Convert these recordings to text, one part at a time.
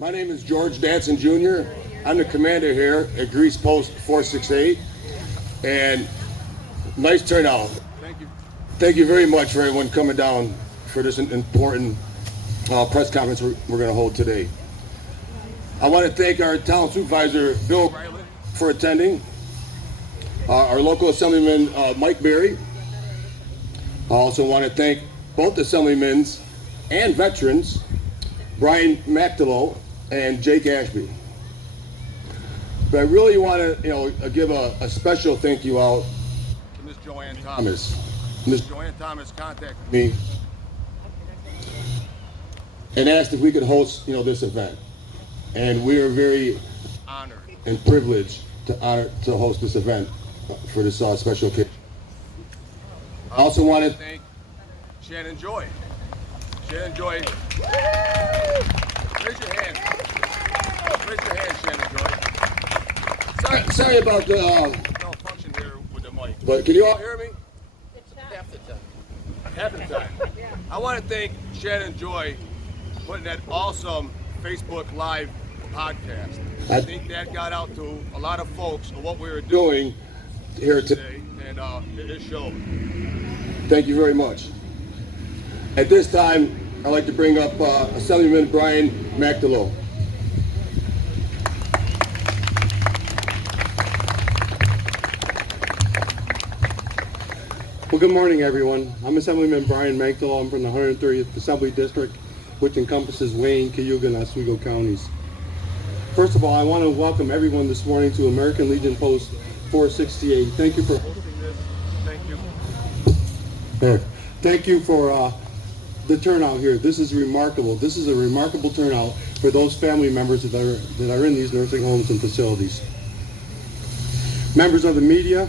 My name is George Danson Jr. I'm the commander here at Grease Post 468, and nice turnout. Thank you. Thank you very much for everyone coming down for this important press conference we're going to hold today. I want to thank our town supervisor, Bill Riley, for attending, our local assemblyman, Mike Berry. I also want to thank both assemblymen and veterans, Brian McDelow and Jake Ashby. But I really want to, give a special thank you out to Ms. Joanne Thomas. Ms. Joanne Thomas contacted me and asked if we could host, this event. And we are very honored and privileged to host this event for this special occasion. I also want to thank Shannon Joy. Shannon Joy. Raise your hand. Raise your hand, Shannon Joy. Sorry about the malfunction here with the mic. But can you all hear me? Half the time. Half the time. I want to thank Shannon Joy for putting that awesome Facebook Live podcast. I think that got out to a lot of folks of what we were doing here today, and it showed. Thank you very much. At this time, I'd like to bring up Assemblyman Brian McDelow. Well, good morning, everyone. I'm Assemblyman Brian McDelow. I'm from the 130th Assembly District, which encompasses Wayne, Cayuga, and Oswego counties. First of all, I want to welcome everyone this morning to American Legion Post 468. Thank you for hosting this. Thank you. Thank you for the turnout here. This is remarkable. This is a remarkable turnout for those family members that are in these nursing homes and facilities. Members of the media,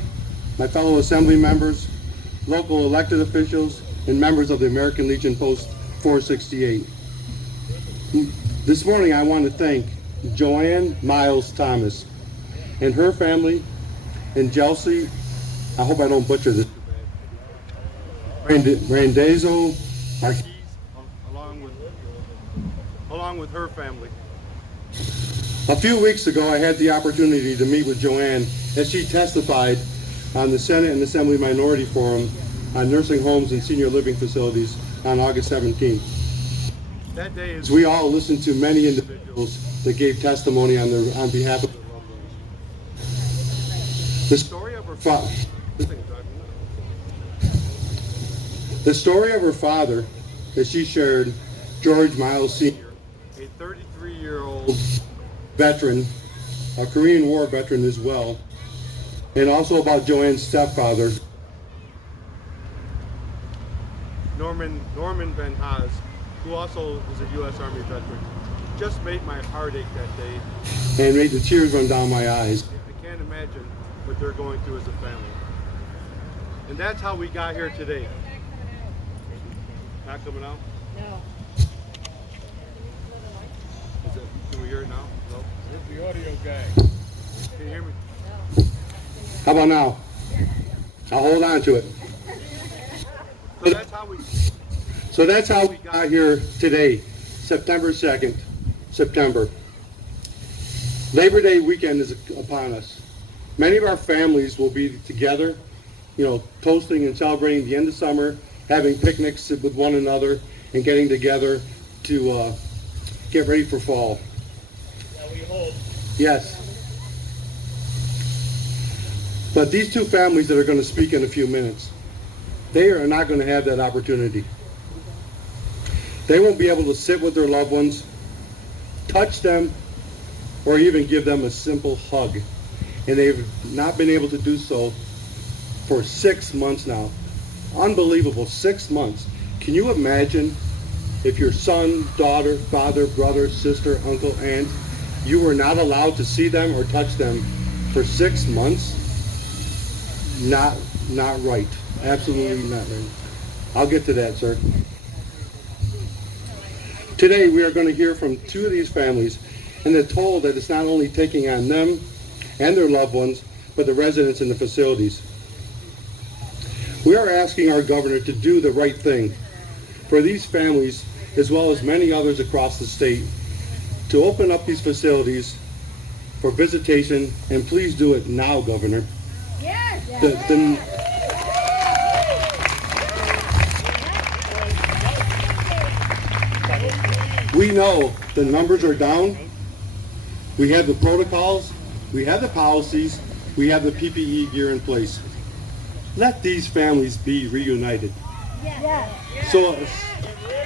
my fellow assembly members, local elected officials, and members of the American Legion Post 468. This morning I want to thank Joanne Miles Thomas and her family, and Chelsea, I hope I don't butcher this, Randazzo Marquez, along with her family. A few weeks ago I had the opportunity to meet with Joanne as she testified on the Senate and Assembly Minority Forum on nursing homes and senior living facilities on August 17th. That day, as we all listened to many individuals that gave testimony on behalf of their loved ones. The story of her father that she shared, George Miles Sr., a 33-year-old veteran, a Korean War veteran as well, and also about Joanne's stepfather, Norman Ben Haas, who also is a U.S. Army veteran, just made my heart ache that day and made the tears run down my eyes. I can't imagine what they're going through as a family. And that's how we got here today. Not coming out? No. Can we hear it now? No? Where's the audio guy? Can you hear me? No. How about now? I'll hold on to it. So that's how we got here today, September 2nd, September. Labor Day weekend is upon us. Many of our families will be together, toasting and celebrating the end of summer, having picnics with one another, and getting together to get ready for fall. Yeah, we hope. Yes. But these two families that are going to speak in a few minutes, they are not going to have that opportunity. They won't be able to sit with their loved ones, touch them, or even give them a simple hug. And they've not been able to do so for 6 months now. Unbelievable, 6 months. Can you imagine if your son, daughter, father, brother, sister, uncle, aunt, you were not allowed to see them or touch them for 6 months? Not right. Absolutely not right. I'll get to that, sir. Today we are going to hear from two of these families and the toll that it's not only taking on them and their loved ones, but the residents in the facilities. We are asking our governor to do the right thing for these families, as well as many others across the state, to open up these facilities for visitation, and please do it now, Governor. Yes. We know the numbers are down. We have the protocols, we have the policies, we have the PPE gear in place. Let these families be reunited. Yes. So,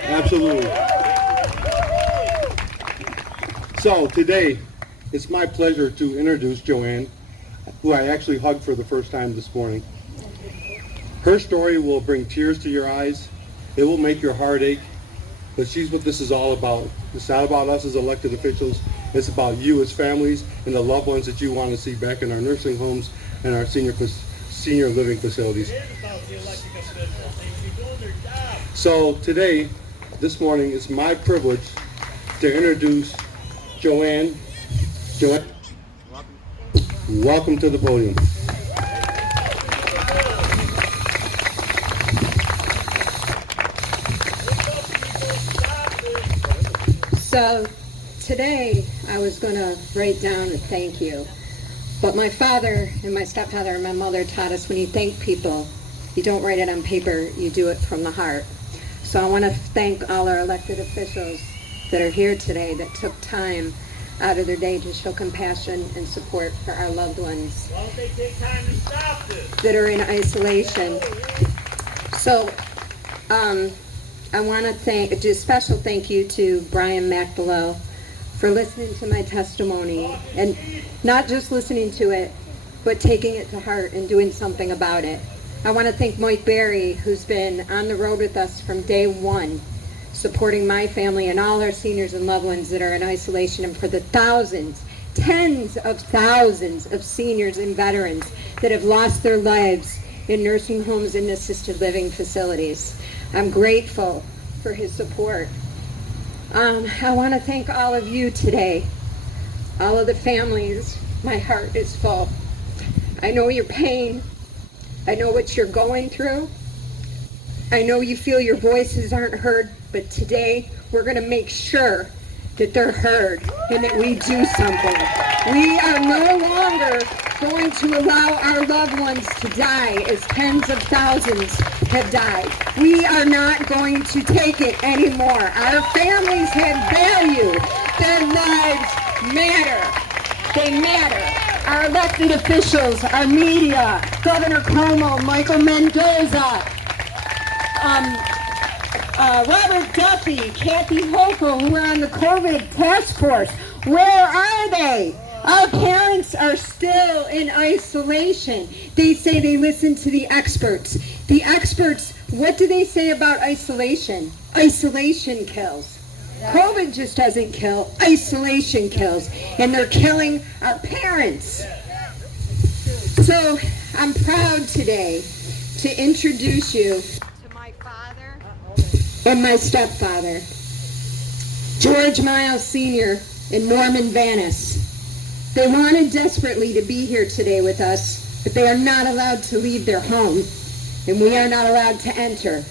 absolutely. So today, it's my pleasure to introduce Joanne, who I actually hugged for the first time this morning. Her story will bring tears to your eyes. It will make your heart ache. But she's what this is all about. It's not about us as elected officials. It's about you as families and the loved ones that you want to see back in our nursing homes and our senior living facilities. It is about the elected officials. They be doing their job. So today, this morning, it's my privilege to introduce Joanne. Joanne, welcome to the podium. So today I was going to write down a thank you, but my father and my stepfather and my mother taught us when you thank people, you don't write it on paper, you do it from the heart. So I want to thank all our elected officials that are here today that took time out of their day to show compassion and support for our loved ones Why don't they take time to stop this? that are in isolation. So I want to do a special thank you to Brian McBelow for listening to my testimony, and not just listening to it, but taking it to heart and doing something about it. I want to thank Mike Berry, who's been on the road with us from day one, supporting my family and all our seniors and loved ones that are in isolation, and for the thousands, tens of thousands of seniors and veterans that have lost their lives in nursing homes and assisted living facilities. I'm grateful for his support. I want to thank all of you today, all of the families. My heart is full. I know your pain. I know what you're going through. I know you feel your voices aren't heard, but today we're going to make sure that they're heard and that we do something. We are no longer going to allow our loved ones to die as tens of thousands have died. We are not going to take it anymore. Our families have value. Their lives matter. They matter. Our elected officials, our media, Governor Cuomo, Michael Mendoza, Robert Duffy, Kathy Hochul, who are on the COVID task force. Where are they? Our parents are still in isolation. They say they listen to the experts. The experts, what do they say about isolation? Isolation kills. COVID just doesn't kill. Isolation kills. And they're killing our parents. So I'm proud today to introduce you to my father and my stepfather, George Miles Sr. and Norman Vanis. They wanted desperately to be here today with us, but they are not allowed to leave their home, and we are not allowed to enter.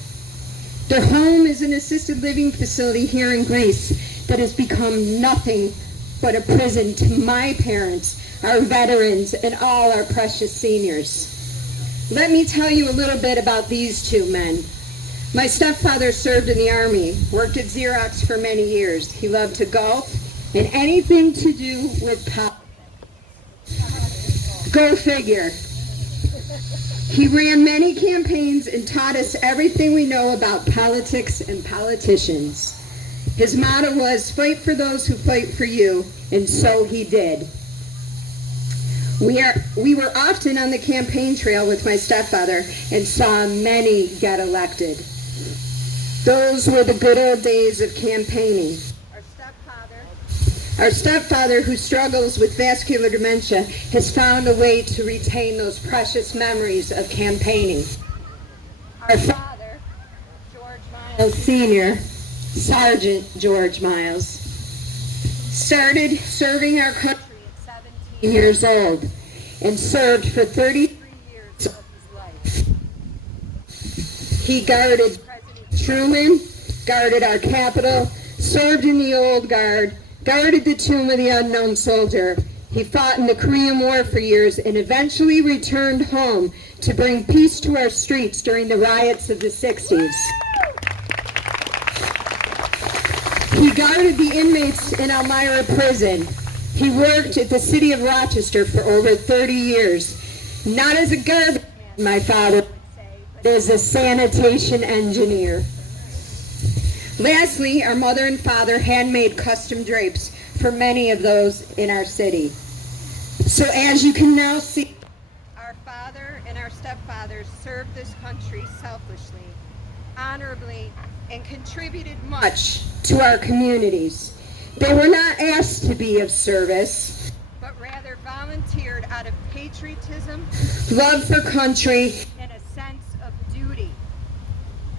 Their home is an assisted living facility here in Greece that has become nothing but a prison to my parents, our veterans, and all our precious seniors. Let me tell you a little bit about these two men. My stepfather served in the Army, worked at Xerox for many years. He loved to golf and anything to do with politics. Go figure. He ran many campaigns and taught us everything we know about politics and politicians. His motto was, fight for those who fight for you, and so he did. We were often on the campaign trail with my stepfather and saw many get elected. Those were the good old days of campaigning. Our stepfather, who struggles with vascular dementia, has found a way to retain those precious memories of campaigning. Our father, George Miles Sr., Sergeant George Miles, started serving our country at 17 years old and served for 33 years of his life. He guarded President Truman, guarded our Capitol, served in the Old Guard, guarded the tomb of the unknown soldier. He fought in the Korean War for years and eventually returned home to bring peace to our streets during the riots of the 60s. He guarded the inmates in Elmira prison. He worked at the city of Rochester for over 30 years, not as a garbage man, my father would say, but as a sanitation engineer. Lastly, our mother and father handmade custom drapes for many of those in our city. So as you can now see, our father and our stepfathers served this country selflessly, honorably, and contributed much to our communities. They were not asked to be of service, but rather volunteered out of patriotism, love for country, and a sense of duty.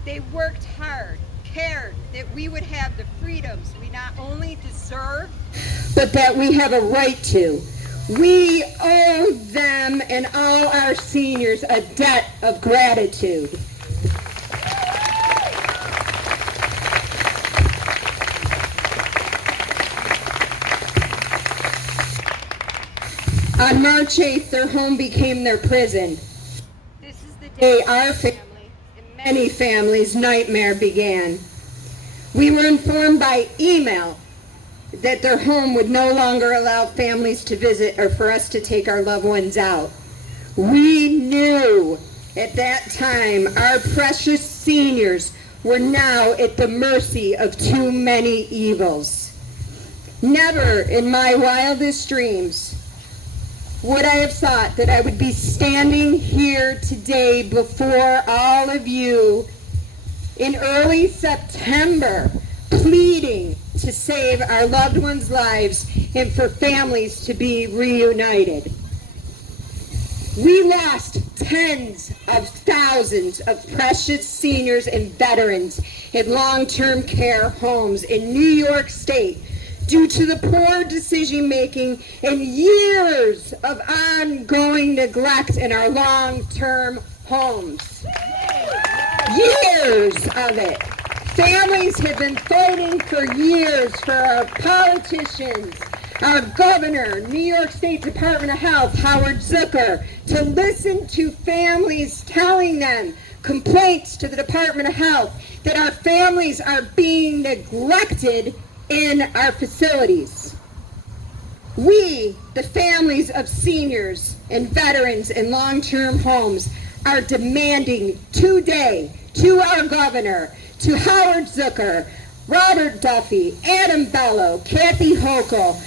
They worked hard, cared that we would have the freedoms we not only deserve, but that we have a right to. We owe them and all our seniors a debt of gratitude. On March 8th, their home became their prison. This is the day our family and many families' nightmare began. We were informed by email that their home would no longer allow families to visit or for us to take our loved ones out. We knew at that time our precious seniors were now at the mercy of too many evils. Never in my wildest dreams would I have thought that I would be standing here today before all of you in early September, pleading to save our loved ones' lives and for families to be reunited. We lost tens of thousands of precious seniors and veterans in long-term care homes in New York State due to the poor decision-making and years of ongoing neglect in our long-term homes. Years of it. Families have been fighting for years for our politicians, our governor, New York State Department of Health, Howard Zucker, to listen to families telling them complaints to the Department of Health that our families are being neglected in our facilities. We, the families of seniors and veterans in long-term homes, are demanding today to our governor, to Howard Zucker, Robert Duffy, Adam Bello, Kathy Hochul,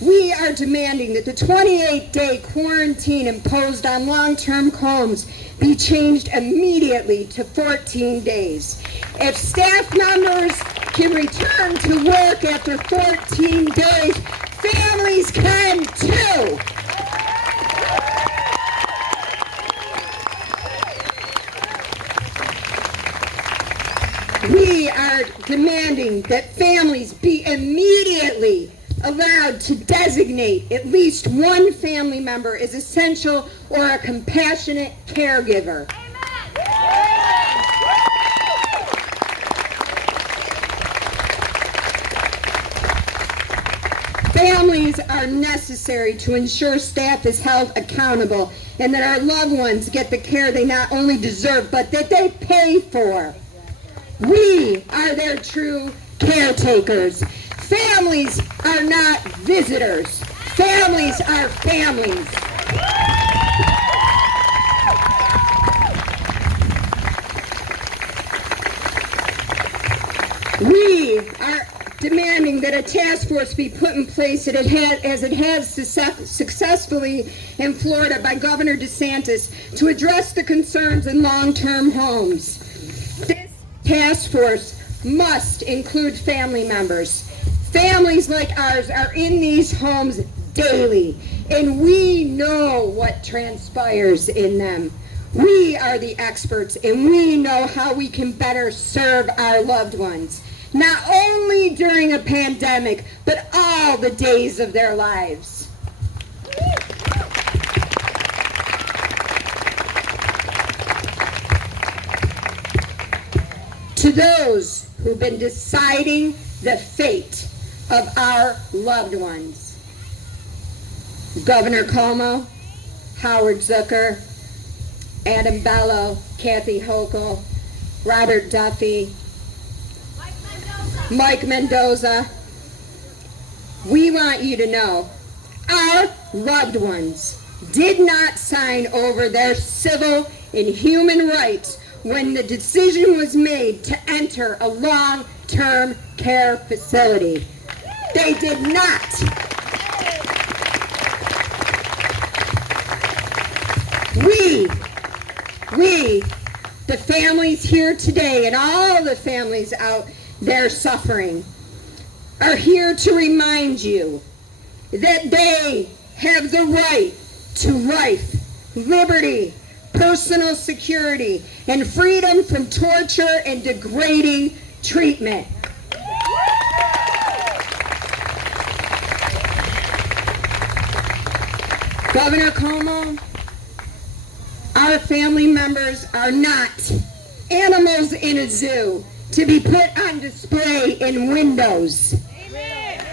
we are demanding that the 28-day quarantine imposed on long-term homes be changed immediately to 14 days. If staff members can return to work after 14 days, families can too. We are demanding that families be immediately allowed to designate at least one family member as essential or a compassionate caregiver. Families are necessary to ensure staff is held accountable and that our loved ones get the care they not only deserve, but that they pay for. We are their true caretakers. Families are not visitors. Families are families. We are demanding that a task force be put in place as it has successfully in Florida by Governor DeSantis to address the concerns in long-term homes. This task force must include family members. Families like ours are in these homes daily, and we know what transpires in them. We are the experts, and we know how we can better serve our loved ones, not only during a pandemic, but all the days of their lives. To those who've been deciding the fate of our loved ones. Governor Cuomo, Howard Zucker, Adam Bello, Kathy Hochul, Robert Duffy, Mike Mendoza. We want you to know our loved ones did not sign over their civil and human rights when the decision was made to enter a long-term care facility. They did not. We, the families here today and all the families out there suffering, are here to remind you that they have the right to life, liberty, personal security, and freedom from torture and degrading treatment. Governor Cuomo, our family members are not animals in a zoo to be put on display in windows. Amen.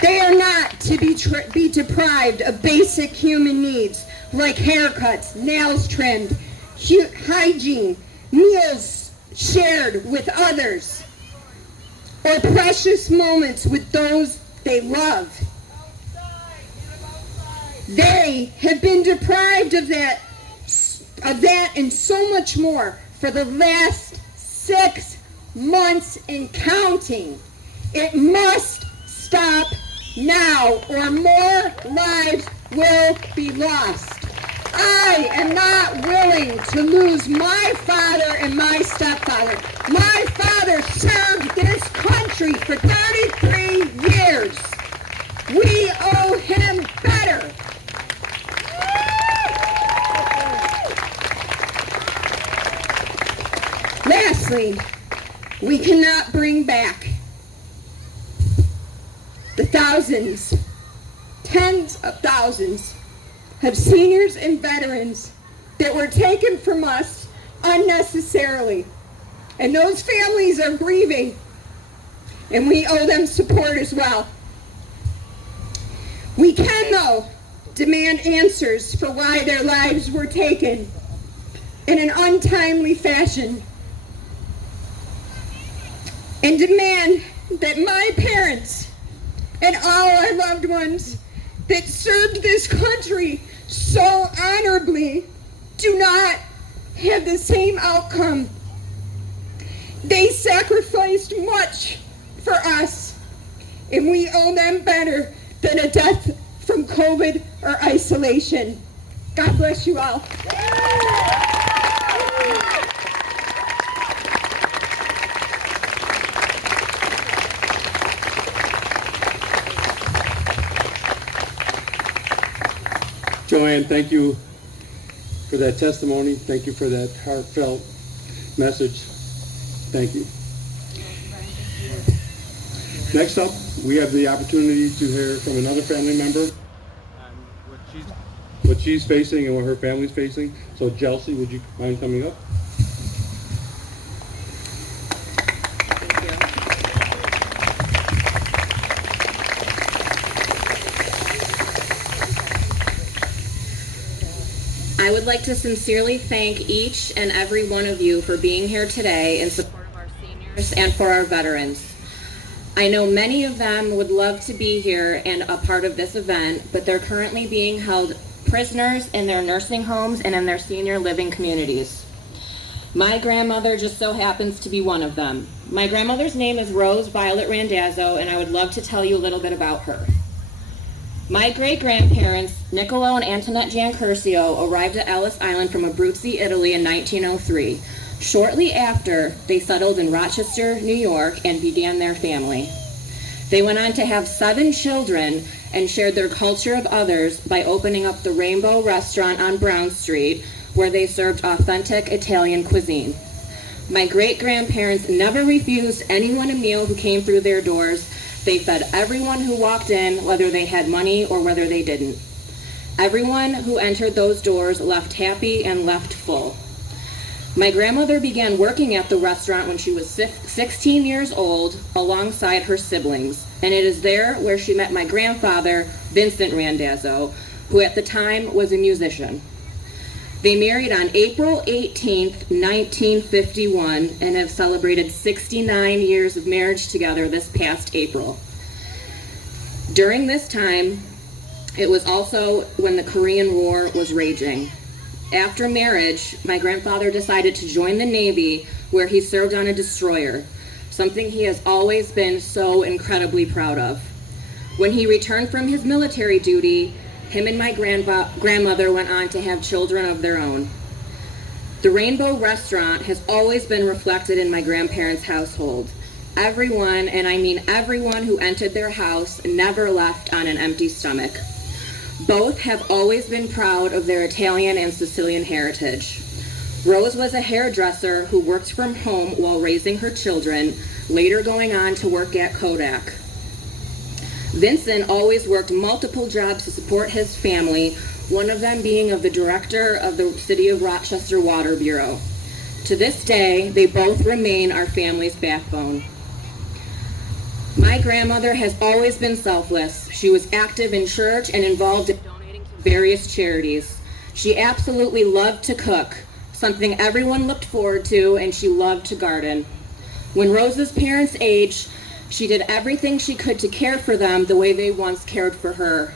They are not to be deprived of basic human needs like haircuts, nails trimmed, hygiene, meals shared with others, or precious moments with those they love. They have been deprived of that and so much more for the last 6 months and counting. It must stop now, or more lives will be lost. I am not willing to lose my father and my stepfather. My father served this country for 33 years. We owe him better. Lastly, we cannot bring back the thousands, tens of thousands of seniors and veterans that were taken from us unnecessarily. And those families are grieving, and we owe them support as well. We can, though, demand answers for why their lives were taken in an untimely fashion, and demand that my parents and all our loved ones that served this country so honorably do not have the same outcome. They sacrificed much for us, and we owe them better than a death from COVID or isolation. God bless you all. Joanne, thank you for that testimony. Thank you for that heartfelt message. Thank you. Next up, we have the opportunity to hear from another family member on what she's facing and what her family's facing. So, Chelsea, would you mind coming up? I would like to sincerely thank each and every one of you for being here today in support of our seniors and for our veterans. I know many of them would love to be here and a part of this event, but they're currently being held prisoners in their nursing homes and in their senior living communities. My grandmother just so happens to be one of them. My grandmother's name is Rose Violet Randazzo, and I would love to tell you a little bit about her. My great-grandparents, Niccolo and Antoinette Giancurcio, arrived at Ellis Island from Abruzzi, Italy in 1903. Shortly after, they settled in Rochester, New York, and began their family. They went on to have 7 children and shared their culture of others by opening up the Rainbow Restaurant on Brown Street, where they served authentic Italian cuisine. My great-grandparents never refused anyone a meal who came through their doors. They fed everyone who walked in, whether they had money or whether they didn't. Everyone who entered those doors left happy and left full. My grandmother began working at the restaurant when she was 16 years old alongside her siblings, and it is there where she met my grandfather, Vincent Randazzo, who at the time was a musician. They married on April 18th, 1951, and have celebrated 69 years of marriage together this past April. During this time, it was also when the Korean War was raging. After marriage, my grandfather decided to join the Navy, where he served on a destroyer, something he has always been so incredibly proud of. When he returned from his military duty, him and my grandmother went on to have children of their own. The Rainbow Restaurant has always been reflected in my grandparents' household. Everyone, and I mean everyone who entered their house, never left on an empty stomach. Both have always been proud of their Italian and Sicilian heritage. Rose was a hairdresser who worked from home while raising her children, later going on to work at Kodak. Vincent always worked multiple jobs to support his family, one of them being of the director of the City of Rochester Water Bureau. To this day, they both remain our family's backbone. My grandmother has always been selfless. She was active in church and involved in donating to various charities. She absolutely loved to cook, something everyone looked forward to, and she loved to garden. When Rose's parents aged, she did everything she could to care for them the way they once cared for her.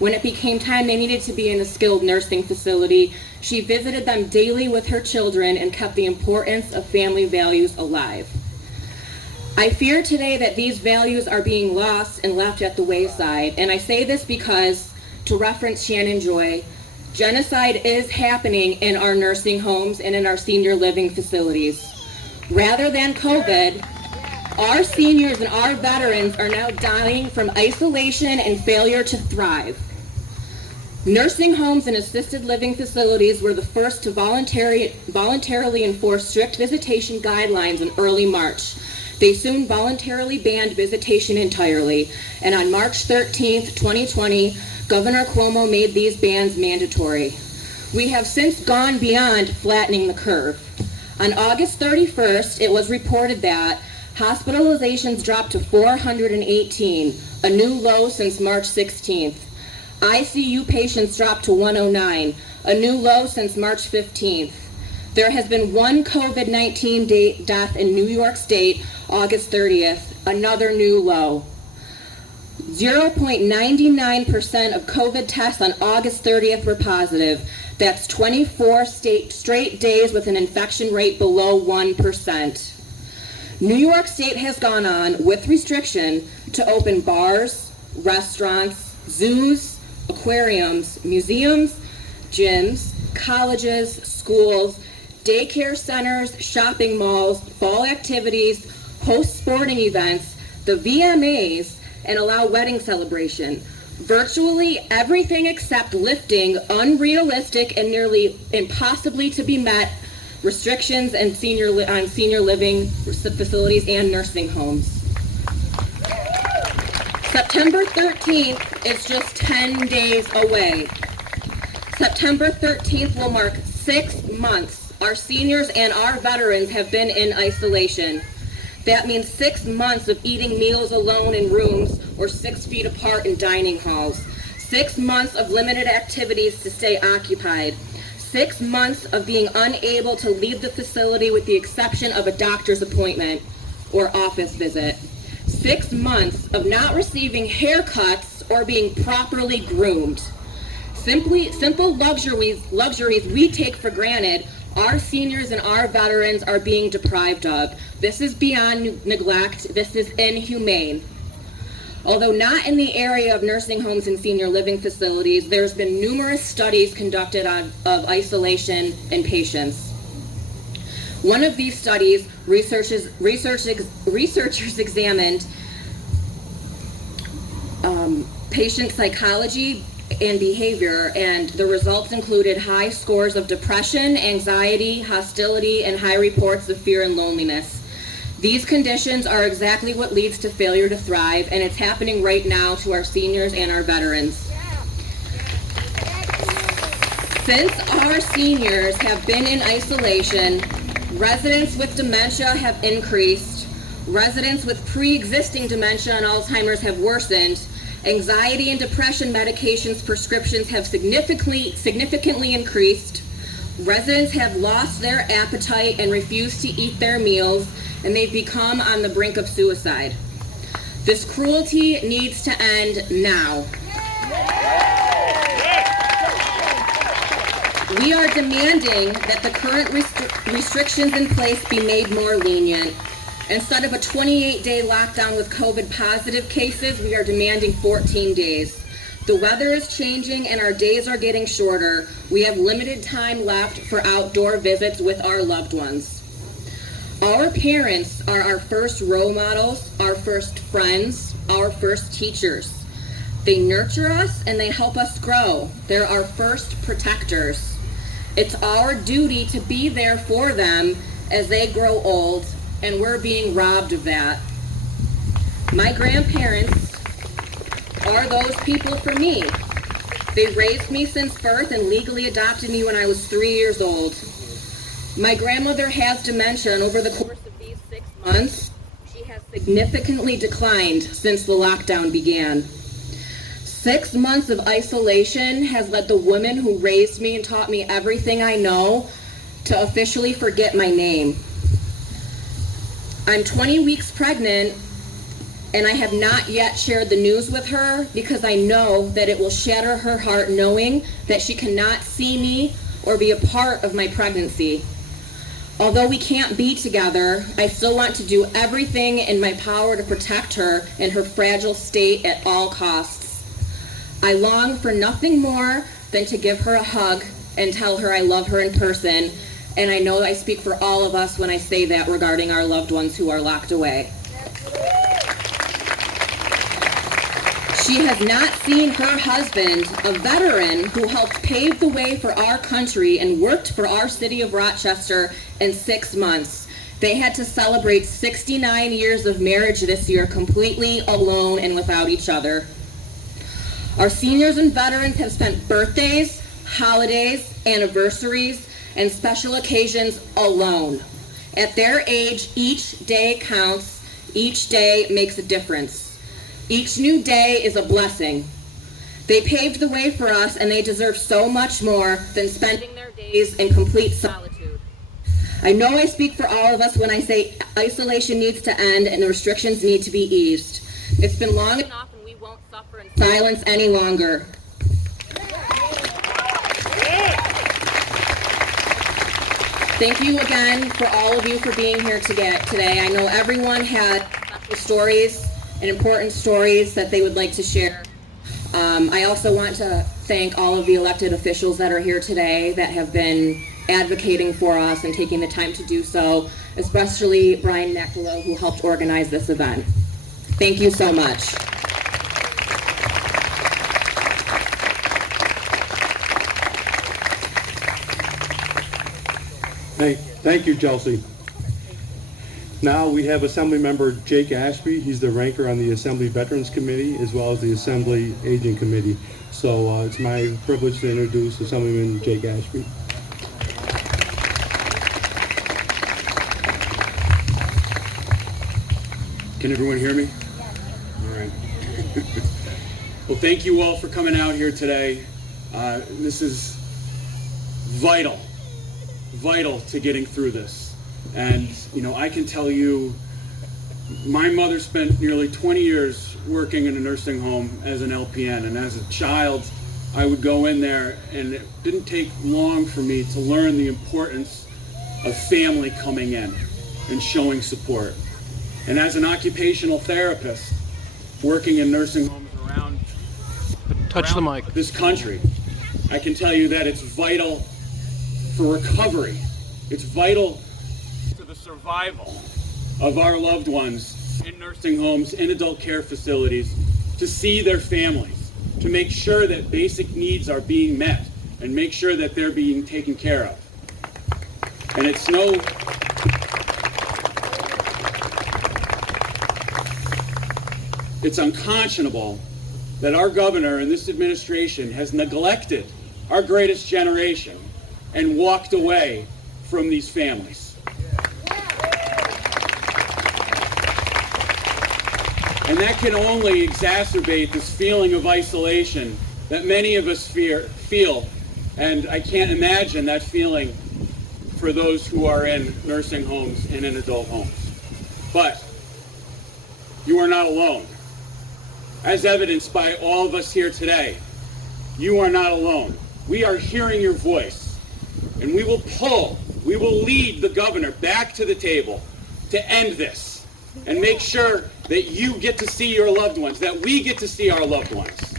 When it became time they needed to be in a skilled nursing facility, she visited them daily with her children and kept the importance of family values alive. I fear today that these values are being lost and left at the wayside, and I say this because, to reference Shannon Joy, genocide is happening in our nursing homes and in our senior living facilities. Rather than COVID, our seniors and our veterans are now dying from isolation and failure to thrive. Nursing homes and assisted living facilities were the first to voluntarily enforce strict visitation guidelines in early March. They soon voluntarily banned visitation entirely, and on March 13th, 2020, Governor Cuomo made these bans mandatory. We have since gone beyond flattening the curve. On August 31st, it was reported that hospitalizations dropped to 418, a new low since March 16th. ICU patients dropped to 109, a new low since March 15th. There has been one COVID-19 death in New York State, August 30th, another new low. 0.99% of COVID tests on August 30th were positive. That's 24 straight days with an infection rate below 1%. New York State has gone on, with restriction, to open bars, restaurants, zoos, aquariums, museums, gyms, colleges, schools, daycare centers, shopping malls, fall activities, host sporting events, the VMAs, and allow wedding celebration. Virtually everything except lifting unrealistic and nearly impossibly to be met restrictions on senior living facilities and nursing homes. September 13th is just 10 days away. September 13th will mark 6 months our seniors and our veterans have been in isolation. That means 6 months of eating meals alone in rooms or 6 feet apart in dining halls. 6 months of limited activities to stay occupied. 6 months of being unable to leave the facility with the exception of a doctor's appointment or office visit. 6 months of not receiving haircuts or being properly groomed. Simple luxuries we take for granted, our seniors and our veterans are being deprived of. This is beyond neglect. This is inhumane. Although not in the area of nursing homes and senior living facilities, there's been numerous studies conducted of isolation in patients. One of these studies, researchers examined patient psychology and behavior, and the results included high scores of depression, anxiety, hostility, and high reports of fear and loneliness. These conditions are exactly what leads to failure to thrive, and it's happening right now to our seniors and our veterans. Since our seniors have been in isolation, Residents with dementia have increased. Residents with pre-existing dementia and Alzheimer's have worsened. Anxiety and depression medications prescriptions have significantly increased. Residents have lost their appetite and refuse to eat their meals, and they've become on the brink of suicide. This cruelty needs to end now. We are demanding that the current restrictions in place be made more lenient. Instead of a 28-day lockdown with COVID positive cases, we are demanding 14 days. The weather is changing and our days are getting shorter. We have limited time left for outdoor visits with our loved ones. Our parents are our first role models, our first friends, our first teachers. They nurture us and they help us grow. They're our first protectors. It's our duty to be there for them as they grow old, and we're being robbed of that. My grandparents are those people for me. They raised me since birth and legally adopted me when I was 3 years old. My grandmother has dementia, and over the course of these 6 months, she has significantly declined since the lockdown began. 6 months of isolation has led the woman who raised me and taught me everything I know to officially forget my name. I'm 20 weeks pregnant, and I have not yet shared the news with her because I know that it will shatter her heart knowing that she cannot see me or be a part of my pregnancy. Although we can't be together, I still want to do everything in my power to protect her in her fragile state at all costs. I long for nothing more than to give her a hug and tell her I love her in person, and I know I speak for all of us when I say that regarding our loved ones who are locked away. She has not seen her husband, a veteran who helped pave the way for our country and worked for our city of Rochester, in 6 months. They had to celebrate 69 years of marriage this year completely alone and without each other. Our seniors and veterans have spent birthdays, holidays, anniversaries, and special occasions alone. At their age, each day counts, each day makes a difference. Each new day is a blessing. They paved the way for us, and they deserve so much more than spending their days in complete solitude. I know I speak for all of us when I say isolation needs to end and the restrictions need to be eased. It's been long enough, and we won't suffer in silence any longer. Thank you again for all of you for being here today. I know everyone had special stories and important stories that they would like to share. I also want to thank all of the elected officials that are here today that have been advocating for us and taking the time to do so, especially Brian McElroy, who helped organize this event. Thank you so much. Thank you, Chelsea. Now we have Assembly Member Jake Ashby. He's the ranker on the Assembly Veterans Committee as well as the Assembly Aging Committee. So it's my privilege to introduce Assemblyman Jake Ashby. Can everyone hear me? All right. Well, thank you all for coming out here today. This is vital to getting through this. And, you know, I can tell you, my mother spent nearly 20 years working in a nursing home as an LPN. And as a child, I would go in there, and it didn't take long for me to learn the importance of family coming in and showing support. And as an occupational therapist, working in nursing homes around this country, I can tell you that it's vital for recovery. It's vital to the survival of our loved ones in nursing homes, in adult care facilities, to see their families, to make sure that basic needs are being met and make sure that they're being taken care of. And it's unconscionable that our governor and this administration has neglected our greatest generation and walked away from these families. And that can only exacerbate this feeling of isolation that many of us feel. And I can't imagine that feeling for those who are in nursing homes and in adult homes. But you are not alone. As evidenced by all of us here today, you are not alone. We are hearing your voice, and we will lead the governor back to the table to end this and make sure that you get to see your loved ones, that we get to see our loved ones.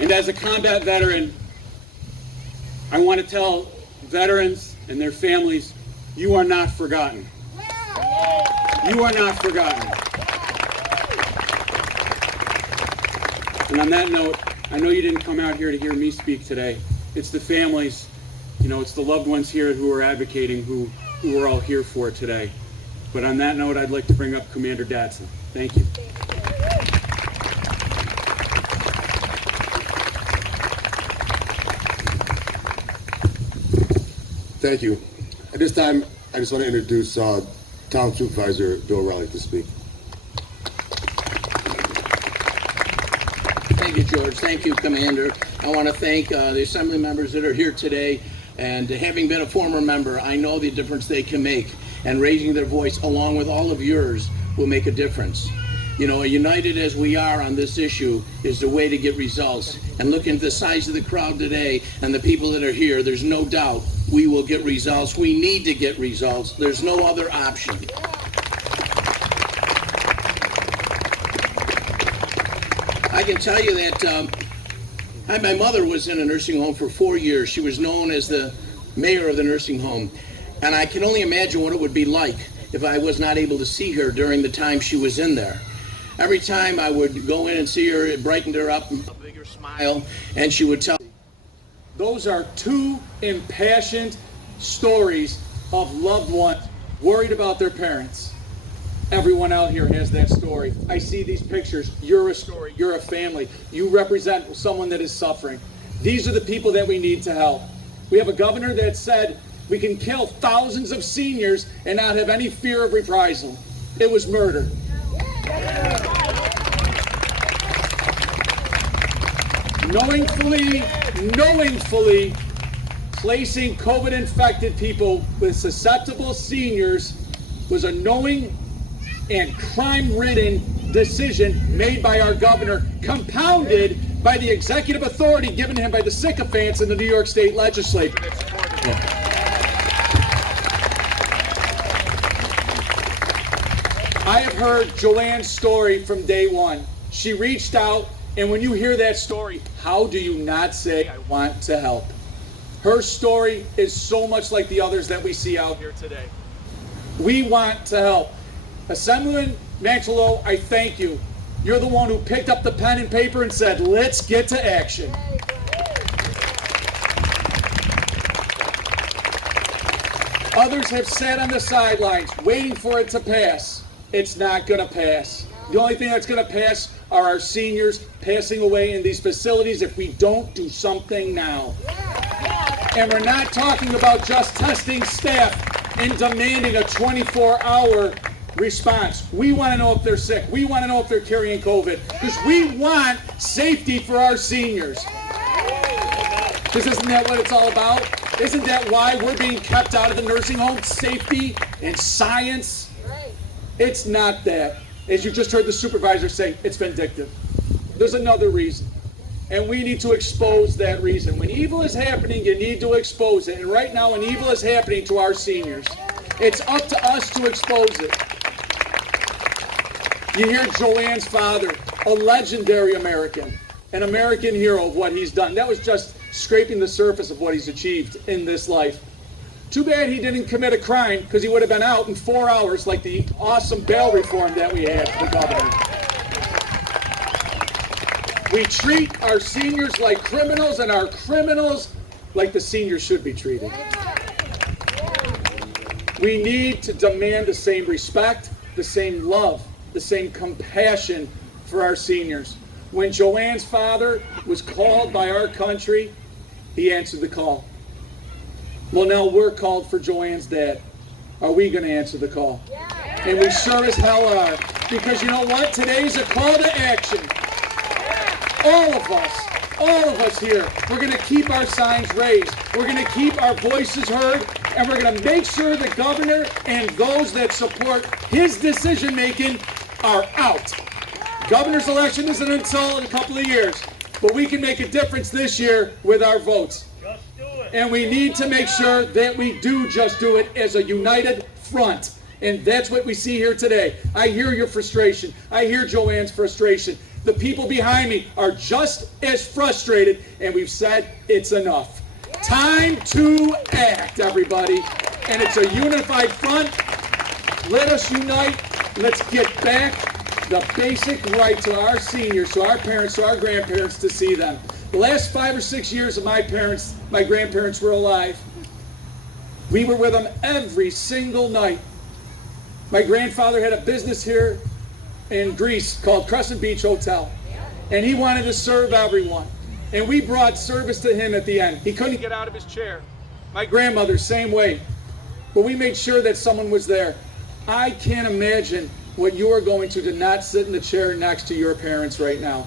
And as a combat veteran, I want to tell veterans and their families, you are not forgotten. You are not forgotten. And on that note, I know you didn't come out here to hear me speak today. It's the families, it's the loved ones here who are advocating, who we're all here for today. But on that note, I'd like to bring up Commander Datson. Thank you. Thank you. At this time, I just want to introduce Town Supervisor Bill Riley to speak. Thank you, George. Thank you, Commander. I want to thank the assembly members that are here today. And having been a former member, I know the difference they can make. And raising their voice, along with all of yours, will make a difference. United as we are on this issue is the way to get results. And looking at the size of the crowd today and the people that are here, there's no doubt we will get results. We need to get results. There's no other option. I can tell you that my mother was in a nursing home for 4 years. She was known as the mayor of the nursing home. And I can only imagine what it would be like if I was not able to see her during the time she was in there. Every time I would go in and see her, it brightened her up, a bigger smile, and she would tell. Those are two impassioned stories of loved ones worried about their parents. Everyone out here has that story. I see these pictures. You're a story. You're a family. You represent someone that is suffering. These are the people that we need to help. We have a governor that said we can kill thousands of seniors and not have any fear of reprisal. It was murder. Knowingly placing COVID-infected people with susceptible seniors was a knowing and crime-ridden decision made by our governor, compounded by the executive authority given him by the sycophants in the New York State legislature. I have heard Joanne's story from day one. She reached out, and when you hear that story, how do you not say, I want to help? Her story is so much like the others that we see out here today. We want to help. Assemblyman Mantolo, I thank you. You're the one who picked up the pen and paper and said, let's get to action. Others have sat on the sidelines waiting for it to pass. It's not going to pass. The only thing that's going to pass are our seniors passing away in these facilities if we don't do something now. And we're not talking about just testing staff and demanding a 24-hour response. We want to know if they're sick. We want to know if they're carrying COVID, because we want safety for our seniors. Because isn't that what it's all about? Isn't that why we're being kept out of the nursing home? Safety and science? It's not that. As you just heard the supervisor say, it's vindictive. There's another reason. And we need to expose that reason. When evil is happening, you need to expose it. And right now, when evil is happening to our seniors, it's up to us to expose it. You hear Joanne's father, a legendary American, an American hero of what he's done. That was just scraping the surface of what he's achieved in this life. Too bad he didn't commit a crime, because he would have been out in 4 hours like the awesome bail reform that we had, the governor. We treat our seniors like criminals, and our criminals like the seniors should be treated. We need to demand the same respect, the same love, the same compassion for our seniors. When Joanne's father was called by our country, he answered the call. Well, now we're called for Joanne's dad. Are we going to answer the call? And we sure as hell are. Because you know what? Today's a call to action. All of us here, we're going to keep our signs raised. We're going to keep our voices heard. And we're going to make sure the governor and those that support his decision making are out. Governor's election isn't until in a couple of years. But we can make a difference this year with our votes. Just do it. And we need to make sure that we do just do it as a united front. And that's what we see here today. I hear your frustration. I hear Joanne's frustration. The people behind me are just as frustrated, and we've said it's enough. Time to act, everybody. And it's a unified front. Let us unite. Let's get back the basic right to our seniors, to our parents, to our grandparents to see them. The last 5 or 6 years of my grandparents were alive. We were with them every single night. My grandfather had a business here in Greece called Crescent Beach Hotel. And he wanted to serve everyone. And we brought service to him at the end. He couldn't get out of his chair. My grandmother, same way. But we made sure that someone was there. I can't imagine what you are going to not sit in the chair next to your parents right now.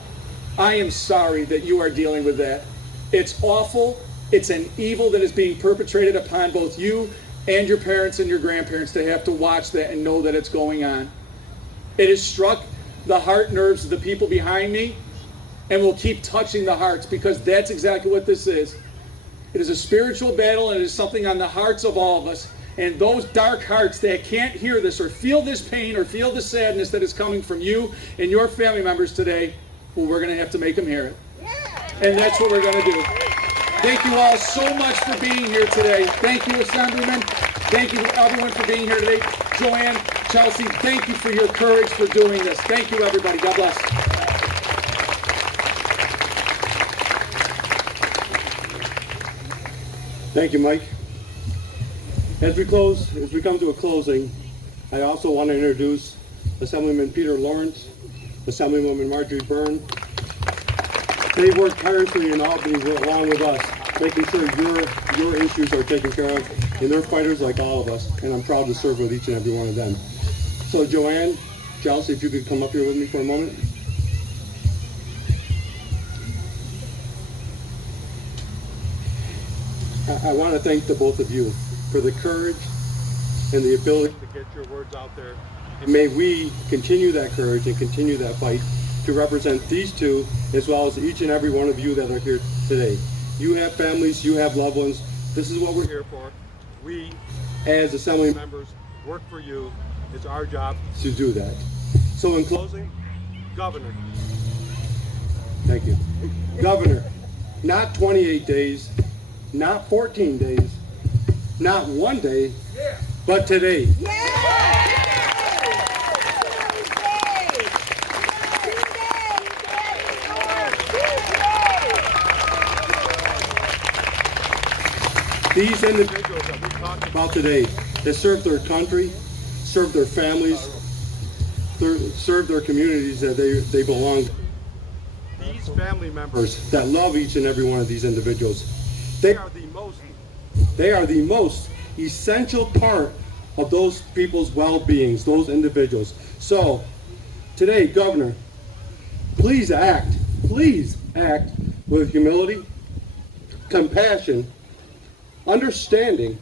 I am sorry that you are dealing with that. It's awful. It's an evil that is being perpetrated upon both you and your parents and your grandparents to have to watch that and know that it's going on. It has struck the heart nerves of the people behind me and will keep touching the hearts, because that's exactly what this is. It is a spiritual battle, and it is something on the hearts of all of us. And those dark hearts that can't hear this or feel this pain or feel the sadness that is coming from you and your family members today, well, we're going to have to make them hear it. And that's what we're going to do. Thank you all so much for being here today. Thank you, Assemblyman. Thank you, everyone, for being here today. Joanne, Chelsea, thank you for your courage for doing this. Thank you, everybody. God bless. Thank you, Mike. As we come to a closing, I also want to introduce Assemblyman Peter Lawrence, Assemblywoman Marjorie Byrne. They work tirelessly in Albany along with us, making sure your issues are taken care of, and they're fighters like all of us, and I'm proud to serve with each and every one of them. So Joanne, Chelsea, if you could come up here with me for a moment. I want to thank the both of you for the courage and the ability to get your words out there. And may we continue that courage and continue that fight to represent these two, as well as each and every one of you that are here today. You have families, you have loved ones. This is what we're here for. We, as Assembly members, work for you. It's our job to do that. So in closing, Governor. Thank you. Governor, not 28 days, not 14 days, not one day, but today. These individuals that we talked about today, that serve their country, serve their families, serve their communities that they belong to. These family members that love each and every one of these individuals, they are the most essential part of those people's well-beings, those individuals. So today, Governor, please act with humility, compassion, understanding,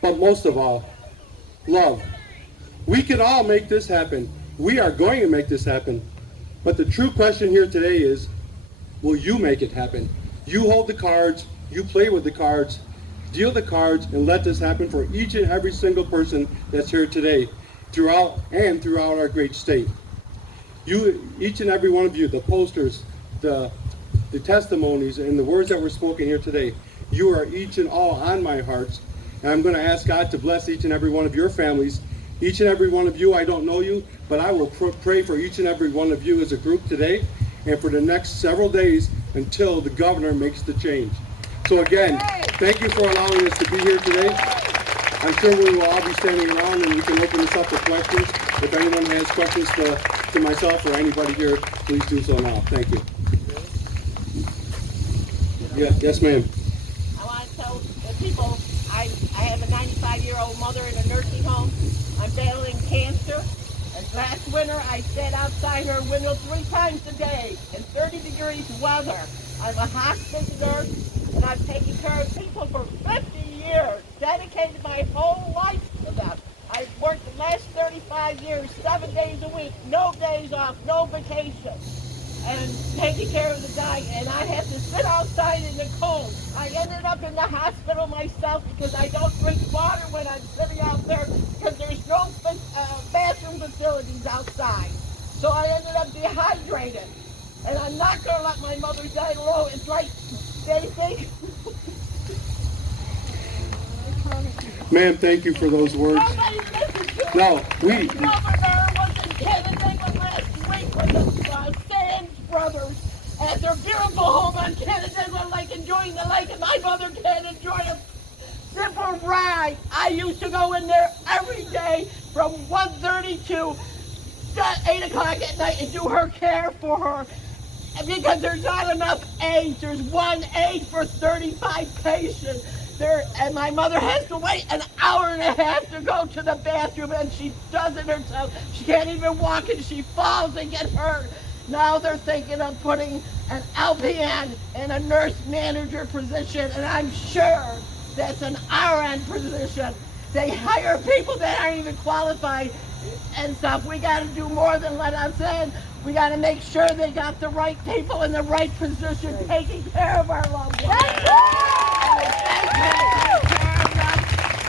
but most of all, love. We can all make this happen. We are going to make this happen. But the true question here today is, will you make it happen? You hold the cards, you play with the cards, deal the cards, and let this happen for each and every single person that's here today, throughout our great state. You, each and every one of you, the posters, the testimonies, and the words that were spoken here today, you are each and all on my heart. And I'm going to ask God to bless each and every one of your families. Each and every one of you, I don't know you, but I will pray for each and every one of you as a group today and for the next several days until the governor makes the change. So again, thank you for allowing us to be here today. I'm sure we will all be standing around and we can open this up for questions. If anyone has questions to myself or anybody here, please do so now. Thank you. Yes, ma'am. I want to tell the people I 95-year-old mother in a nursing home. I'm battling cancer. And last winter, I sat outside her window 3 times a day in 30 degrees weather. I'm a hospice nurse, and I've taken care of people for 50 years, dedicated my whole life to them. I've worked the last 35 years, 7 days a week, no days off, no vacation, and taking care of the dying, and I had to sit outside in the cold. I ended up in the hospital myself because I don't drink water when I'm sitting out there because there's no bathroom facilities outside. So I ended up dehydrated, and I'm not going to let my mother die alone. It's like they think... Ma'am, thank you for those words. Nobody listens to No, The governor was in Canada last week with the Sands brothers at their beautiful home on Canada Lake, enjoying the lake, and my mother can't enjoy a simple ride. I used to go in there every day from 1:30 to 8 o'clock at night and do her care for her. Because there's not enough aides. There's one aide for 35 patients. And my mother has to wait an hour and a half to go to the bathroom, and she does it herself. She can't even walk, and she falls and gets hurt. Now they're thinking of putting an LPN in a nurse manager position, and I'm sure that's an RN position. They hire people that aren't even qualified and stuff. We got to do more than let us in. We got to make sure they got the right people in the right position taking care of our loved ones.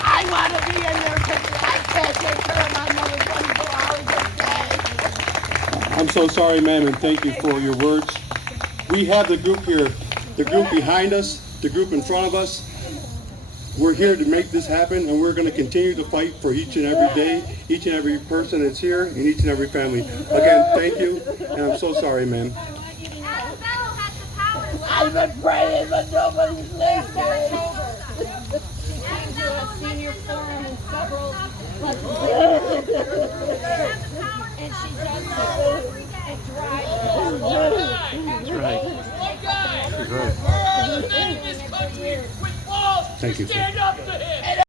I want to be in there because I can't take care of my mother 24 hours a day. I'm so sorry, ma'am, and thank you for your words. We have the group here, the group behind us, the group in front of us. We're here to make this happen, and we're going to continue to fight for each and every day, each and every person that's here, and each and every family. Again, thank you, and I'm so sorry, ma'am. I've been praying, but nobody's listening. Senior forum and several and she does it every day. That's right. We're in this country with walls. Thank you, Stand sir. up to him.